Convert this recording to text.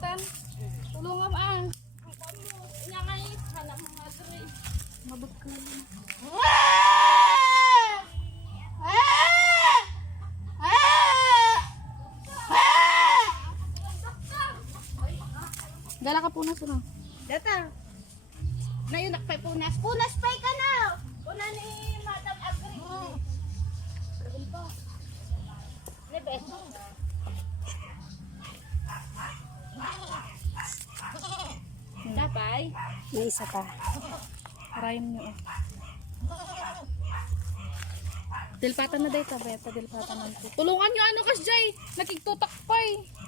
Dilpatan. Tulungan ang. Nya nga is hanap mga agri. Mabagkal. Dala ka punas ano? Data. Na yun nakpay punas. Punas pay ka na. Una ni Madam Agri. Sabi pa. Lebe. Dapay. May isa pa. Karayom nyo eh. Dilpatan na day ta, beta. Dilpatan na. Tulungan nyo ano kas Jay. Nakiktutak pa eh.